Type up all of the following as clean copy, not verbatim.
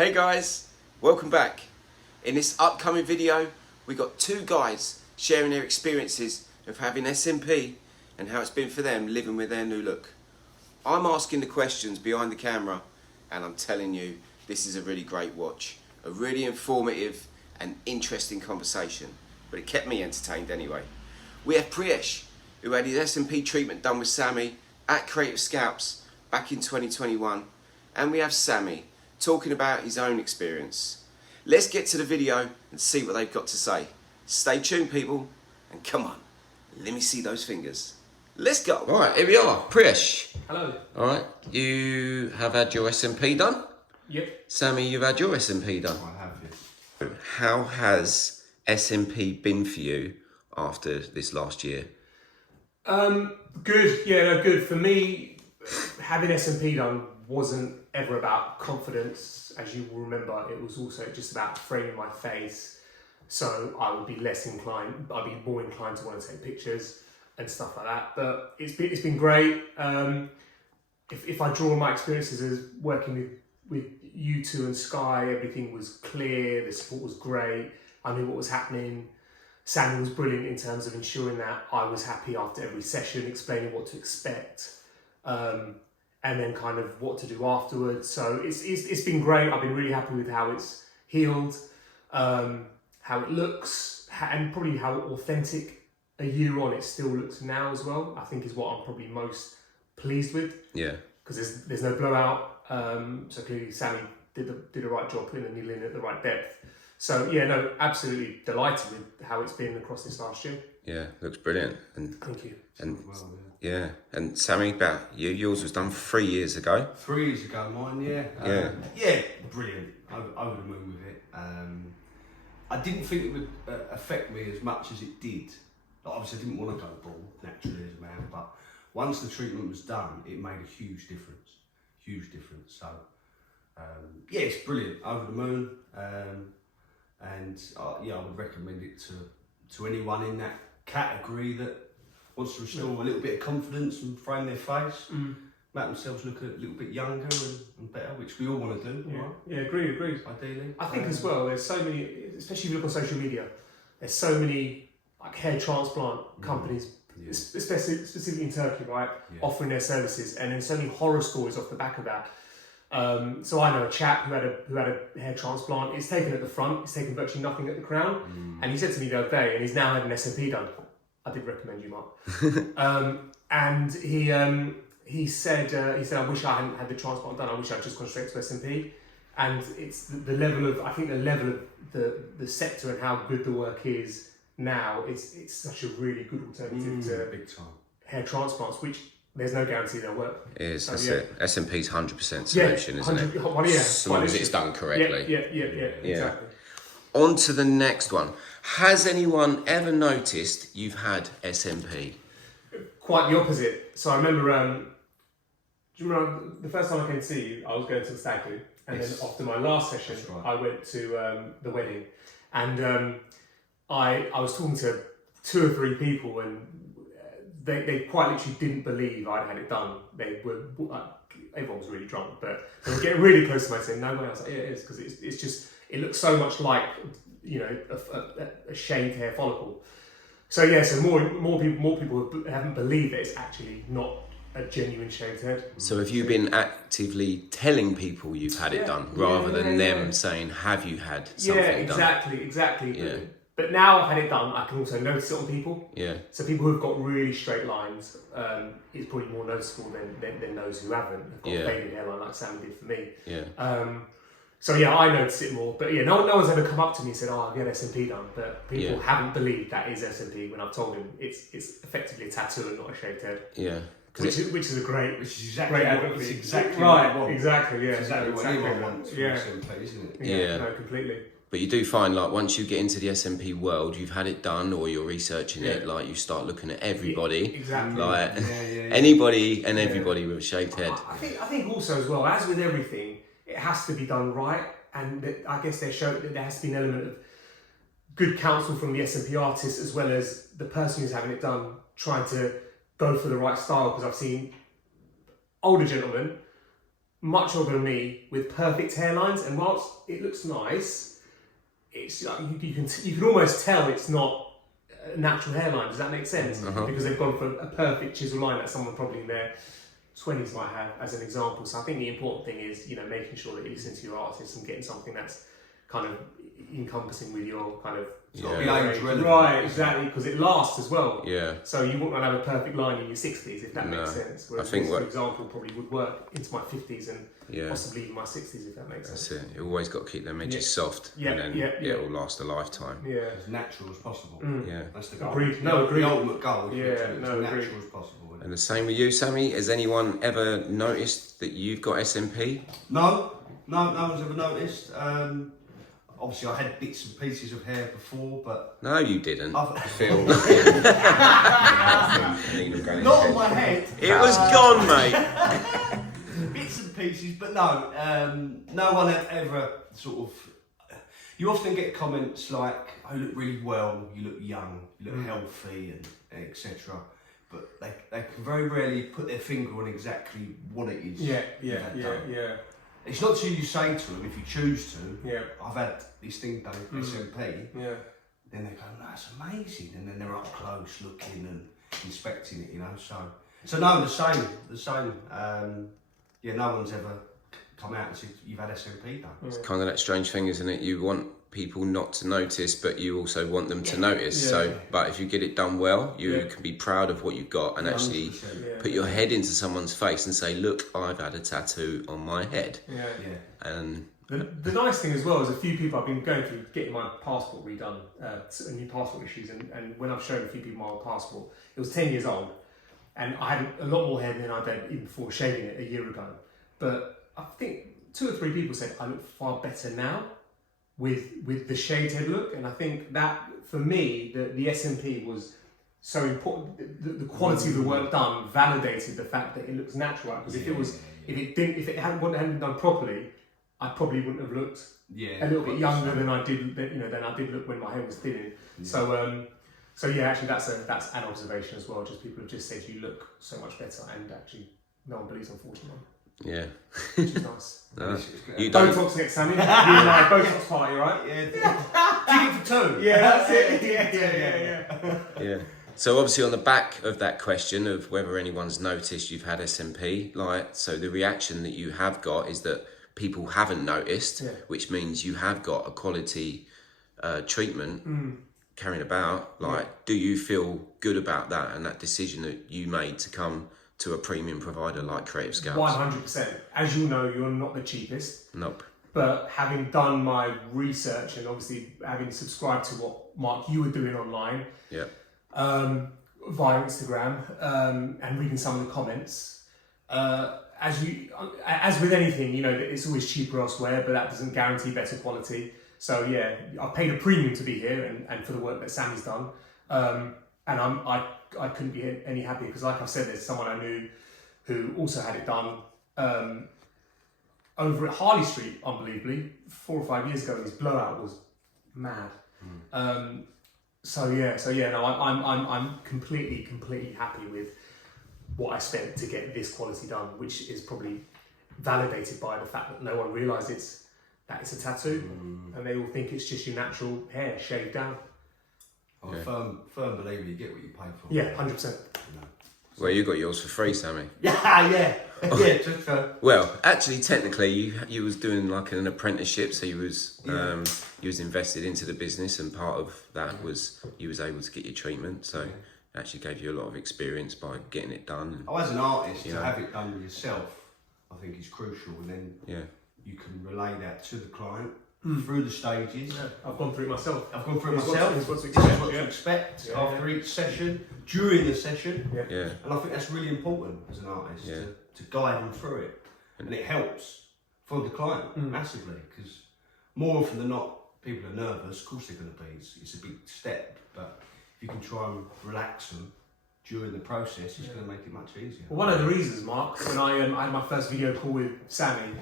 Hey guys, welcome back. In this upcoming video, we got two guys sharing their experiences of having SMP and how it's been for them living with their new look. I'm asking the questions behind the camera and I'm telling you, this is a really great watch. A really informative and interesting conversation, but it kept me entertained anyway. We have Priyesh, who had his SMP treatment done with Sammy at Creative Scalps back in 2021, and we have Sammy talking about his own experience. Let's get to the video and see what they've got to say. Stay tuned, people, and come on, let me see those fingers. Let's go. All right, here we are. Priyesh. Hello. All right, you have had your SMP done? Yep. Sammy, you've had your SMP done? I have, yes. How has SMP been for you after this last year? Good. Yeah, no, good. For me, having SMP done wasn't ever about confidence. As you will remember, it was also just about framing my face. So I would be less inclined, I'd be more inclined to want to take pictures and stuff like that. But it's been great. If I draw on my experiences as working with you two and Sky, everything was clear, the support was great, I knew what was happening. Sammy was brilliant in terms of ensuring that I was happy after every session, explaining what to expect, and then kind of what to do afterwards. So it's been great. I've been really happy with how it's healed, how it looks, and probably how authentic a year on it still looks now as well, I think is what I'm probably most pleased with. Yeah. Because there's no blowout, so clearly Sammy did the right job putting the needle in at the right depth. So yeah, no, absolutely delighted with how it's been across this last year. Yeah, looks brilliant. And thank you. And Well, yeah, and Sammy, about yours was done 3 years ago. 3 years ago, mine, yeah. Yeah, brilliant. Over the moon with it. I didn't think it would affect me as much as it did. Like, obviously, I didn't want to go bald naturally as a man, but once the treatment was done, it made a huge difference. Huge difference. So, yeah, it's brilliant. Over the moon. And yeah, I would recommend it to anyone in that category that wants to restore a little bit of confidence and frame their face, make themselves look a little bit younger and better, which we all want to do. Yeah, right? yeah, agreed. Ideally. I think as well, there's so many, especially if you look on social media, there's so many like hair transplant companies, specifically in Turkey, right, offering their services, and then so many horror stories off the back of that. So I know a chap who had a hair transplant. It's taken at the front. It's taken virtually nothing at the crown. And he said to me the other day, and he's now had an SMP done. I did recommend you, Marc. And he said, I wish I hadn't had the transplant done. I wish I'd just gone straight to SMP. And it's the level of the sector and how good the work is now. It's such a really good alternative to big time hair transplants, which there's no guarantee they'll work. It is, so, that's yeah. it. SMP's 100% solution, isn't it? Well, yeah, as long as it's done correctly. Yeah, exactly. On to the next one. Has anyone ever noticed you've had SMP? Quite the opposite. So I remember, do you remember the first time I came to see you, I was going to the stag do, and then after my last session, I went to the wedding, and I was talking to 2 or 3 people, and they quite literally didn't believe I'd had it done. They were, everyone was really drunk, but they were getting really close to me saying, no way. I was like, yeah, it is, because it's just, it looks so much like, you know, a shaved hair follicle. So yeah, so more people haven't believed that it's actually not a genuine shaved head. So have you been actively telling people you've had it done, rather than them saying, have you had something done? Exactly. Yeah. But now I've had it done, I can also notice it on people. Yeah. So people who've got really straight lines, is probably more noticeable than those who haven't. Have got a faded hairline like Sammy did for me. Yeah. So yeah, I notice it more. But yeah, no one's ever come up to me and said, oh, I've had SMP done. But people haven't believed that is SMP when I've told them it's effectively a tattoo and not a shaved head. Yeah. Which is a great, exactly advert. Exactly right. What Exactly. Yeah. It's exactly what anyone wants from yeah. SMP, isn't it? Yeah. No, completely. But you do find, like, once you get into the SMP world, you've had it done or you're researching it, like, you start looking at everybody. Exactly. Like, anybody and everybody with a shaved head. I think also as well, as with everything, it has to be done right. And I guess there has to be an element of good counsel from the SMP artist as well as the person who's having it done, trying to go for the right style. Because I've seen older gentlemen much older than me with perfect hairlines, and whilst it looks nice, it's like you can almost tell it's not a natural hairline. Does that make sense? Because they've gone for a perfect chisel line that someone probably in their 20s might have, as an example. So I think the important thing is, you know, making sure that you listen to your artist and getting something that's kind of encompassing with your kind of age relevant. Right, exactly, because it lasts as well. Yeah. So you wouldn't want to have a perfect line in your 60s, if that makes sense. Whereas I think this, for example, probably would work into my 50s and possibly even my 60s, if that makes sense. That's it. You always got to keep them edges soft, and then it will last a lifetime. Yeah. As natural as possible. Yeah. That's the goal. Agreed. The ultimate goal. Yeah, As natural agreed. as possible. And the same with you, Sammy. Has anyone ever noticed that you've got SMP? No one's ever noticed. Obviously, I had bits and pieces of hair before, but No, you didn't. Phil. not on my head. It was gone, mate. Bits and pieces, but no. No one ever sort of. You often get comments like, "Oh, you look really well. You look young. You look healthy, and etc." But they can very rarely put their finger on exactly what it is. Yeah. It's not till you say to them, if you choose to, Yeah. I've had this thing done, SMP, Yeah. then they go, no, it's amazing. And then they're up close looking and inspecting it, you know. So no, the same. No one's ever come out and said, you've had SMP done. It's kind of that strange thing, isn't it? You want people not to notice, but you also want them to notice. But if you get it done well, you can be proud of what you've got and actually put your head into someone's face and say, look, I've had a tattoo on my head. And the nice thing as well is a few people I've been going through getting my passport redone, new passport issues, and when I've shown a few people my old passport, it was 10 years old, and I had a lot more hair than I did even before shaving it a year ago. But I think 2 or 3 people said I look far better now with the shaved head look, and I think that for me the SMP was so important. The quality of the work done validated the fact that it looks natural. Because if it hadn't been done properly, I probably wouldn't have looked a little bit younger than I did. Than I did look when my hair was thinning. So actually that's an observation as well. Just people have just said you look so much better, and actually no one believes, unfortunately. yeah. Which is nice. No, you don't. Botox next, Sammy. You and I, Botox party, right? Yeah. Dig it for 2. Yeah, that's it. Yeah. So obviously on the back of that question of whether anyone's noticed you've had SMP, so the reaction that you have got is that people haven't noticed, which means you have got a quality treatment carrying about. Do you feel good about that and that decision that you made to come to a premium provider like Creative Scalps? 100%. As you know, you're not the cheapest. Nope. But having done my research and obviously having subscribed to what, Mark, you were doing online, via Instagram, and reading some of the comments, as with anything, you know, it's always cheaper elsewhere, but that doesn't guarantee better quality. So yeah, I've paid a premium to be here and for the work that Sammy's done, and I couldn't be any happier, because like I've said, there's someone I knew who also had it done over at Harley Street, unbelievably, 4 or 5 years ago. His blowout was mad. I'm completely happy with what I spent to get this quality done, which is probably validated by the fact that no one realises that it's a tattoo, and they all think it's just your natural hair shaved down. I'm a firm believer you get what you pay for. Yeah, 100%. Well, you got yours for free, Sammy. Yeah. Just well, actually, technically, you was doing like an apprenticeship, so you was invested into the business, and part of that was you was able to get your treatment. So actually gave you a lot of experience by getting it done. As an artist, to have it done yourself, I think is crucial, and then you can relay that to the client through the stages. Yeah, I've gone through it myself. This is what to expect after each session, during the session. Yeah. And I think that's really important as an artist to guide them through it, and it helps for the client massively, because more often than not, people are nervous. Of course they're going to be. It's a big step, but if you can try and relax them during the process, it's going to make it much easier. Well, one of the reasons, Mark, when I had my first video call with Sammy,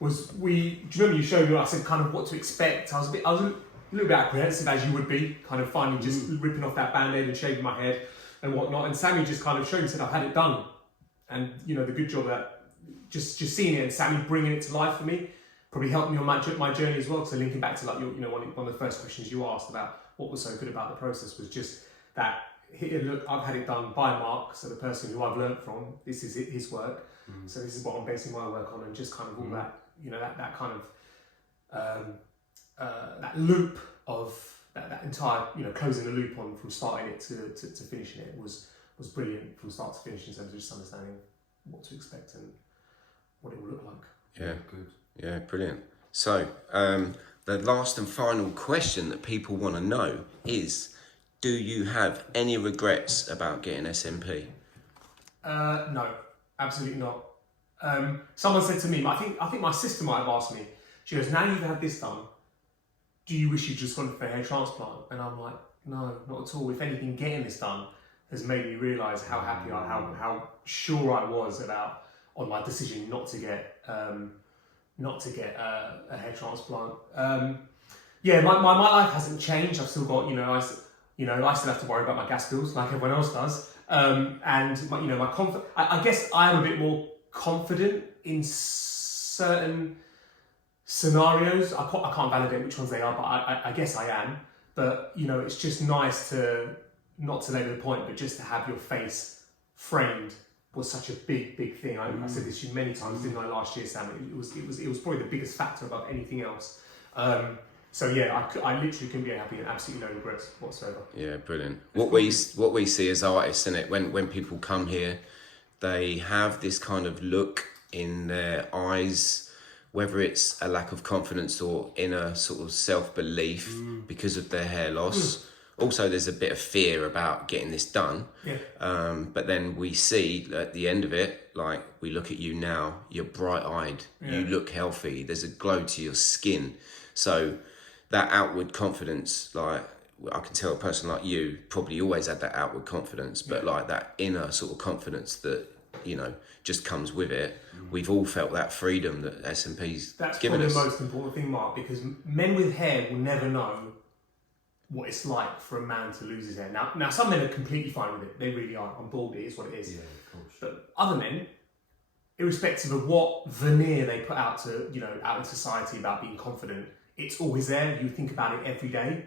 was do you remember you showed me, I said kind of what to expect. I was a little bit apprehensive, as you would be, kind of finally just ripping off that band-aid and shaving my head and whatnot. And Sammy just kind of showed me, said, I've had it done. And, you know, the good job that just seeing it and Sammy bringing it to life for me probably helped me on my journey as well. So linking back to like your, one of the first questions you asked about what was so good about the process was just that. Here, look, I've had it done by Marc, so the person who I've learnt from. This is his work, so this is what I'm basing my work on, and just kind of all that, that kind of that loop of that entire, closing the loop on from starting it to finishing it was brilliant from start to finish in terms of just understanding what to expect and what it will look like. Yeah, good. Yeah, brilliant. So the last and final question that people want to know is, do you have any regrets about getting SMP? No, absolutely not. Someone said to me, I think my sister might have asked me, she goes, now you've had this done, do you wish you'd just gone for a hair transplant? And I'm like, no, not at all. If anything, getting this done has made me realise how happy how sure I was on my decision not to get a hair transplant. Yeah, my life hasn't changed. I've still got, I still have to worry about my gas bills like everyone else does. And I guess I'm a bit more confident in certain scenarios. I can't validate which ones they are, but I guess I am. But, it's just nice to, not to labour the point, but just to have your face framed was such a big thing. I said this to you many times, didn't I, last year, Sam? It was probably the biggest factor above anything else. So yeah, I literally couldn't be happy and absolutely no regrets whatsoever. Yeah, brilliant. What we see as artists, in it, when people come here, they have this kind of look in their eyes, whether it's a lack of confidence or inner sort of self-belief because of their hair loss. Also, there's a bit of fear about getting this done. Yeah. But then we see at the end of it, like we look at you now, you're bright-eyed, you look healthy, there's a glow to your skin. So that outward confidence, like I can tell a person like you probably always had that outward confidence, but like that inner sort of confidence that, just comes with it. We've all felt that freedom that SMP's given us. That's probably the most important thing, Marc, because men with hair will never know what it's like for a man to lose his hair. Now some men are completely fine with it. They really are. I'm bald, it is what it is. Yeah, of course. But other men, irrespective of what veneer they put out to, out in society about being confident, it's always there. You think about it every day.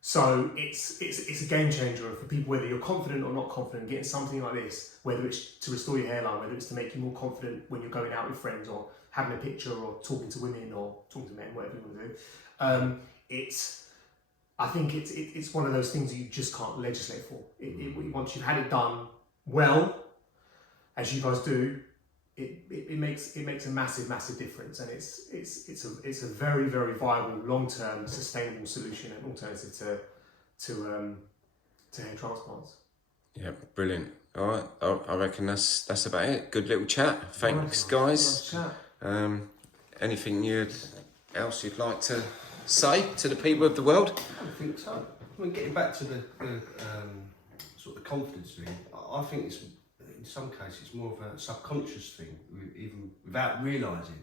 So it's a game changer for people, whether you're confident or not confident, getting something like this, whether it's to restore your hairline, whether it's to make you more confident when you're going out with friends or having a picture or talking to women or talking to men, whatever you want to do. I think it's one of those things that you just can't legislate for. Once you've had it done well, as you guys do, it makes a massive difference, and it's a very viable, long-term, sustainable solution and alternative to hair transplants. Yeah, brilliant. All right, I reckon that's about it. Good little chat. Thanks, guys. Nice chat. Anything else you'd like to say to the people of the world? I don't think so. I mean, getting back to the sort of the confidence thing, I think it's, in some cases, it's more of a subconscious thing, even without realising.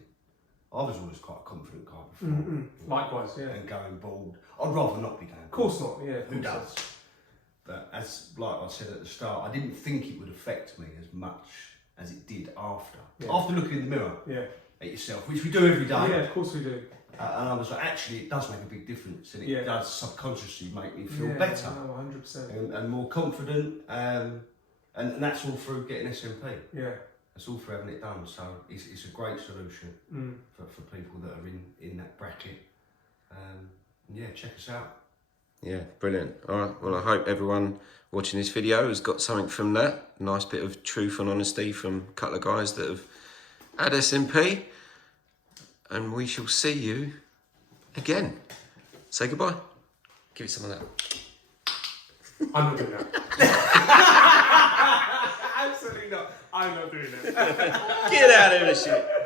I was always quite a confident guy before. Likewise, yeah. And going bald. I'd rather not be going bald. Of course not, yeah. Who does? But like I said at the start, I didn't think it would affect me as much as it did after. Yeah. After looking in the mirror at yourself, which we do every day. Yeah, of course we do. And I was like, actually, it does make a big difference, and it does subconsciously make me feel better. No, 100%. And more confident, and that's all through getting SMP. Yeah. It's all through having it done, so it's a great solution for people that are in that bracket. Yeah, check us out. Yeah, brilliant. All right, well, I hope everyone watching this video has got something from that. A nice bit of truth and honesty from a couple of guys that have had SMP. And we shall see you again. Say goodbye. Give it some of that. I'm not doing that. Absolutely not. I'm not doing that. Get out of here, shit.